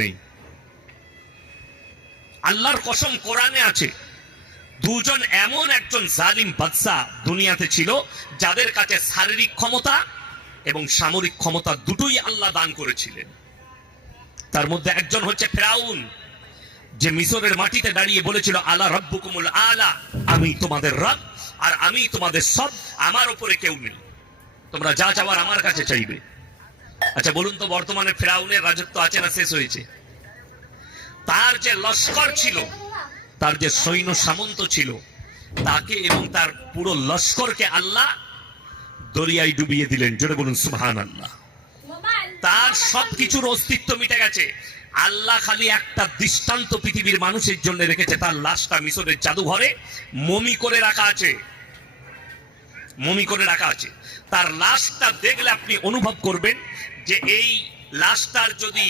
নেই। আল্লাহর কসম কোরআনে আছে, দুজন এমন একজন জালিম বাদশা দুনিয়াতে ছিল যাদের কাছে শারীরিক ক্ষমতা এবং সামরিক ক্ষমতা দুটোই আল্লাহ দান করেছিলেন। তার মধ্যে একজন হচ্ছে ফিরাউন, যে মিশরের মাটিতে দাঁড়িয়ে বলেছিল আলা রাব্বুকুমুল আলা, আমি তোমাদের রব আর আমি তোমাদের সব, আমার উপরে কেউ নেই, তোমরা যা চাওয়ার আমার কাছে চাইবে। আচ্ছা বলুন তো, বর্তমানে ফিরাউনের রাজত্ব আছে না শেষ হয়েছে? তার যে লস্কর ছিল, তার যে সৈন্য সামন্ত ছিল, তাকে এবং তার পুরো লস্করকে আল্লাহ দরিয়ায় ডুবিয়ে দিলেন। জোরে বলুন সুবহানাল্লাহ। তার সবকিছুর অস্তিত্ব মিটে গেছে। আল্লাহ খালি একটা দৃষ্টান্ত পৃথিবীর মানুষের জন্য রেখেছে, তার লাশটা মিশরের জাদুঘরে মমি করে রাখা আছে, মমি করে রাখা আছে। তার লাশটা দেখলে আপনি অনুভব করবেন যে এই লাশটার যদি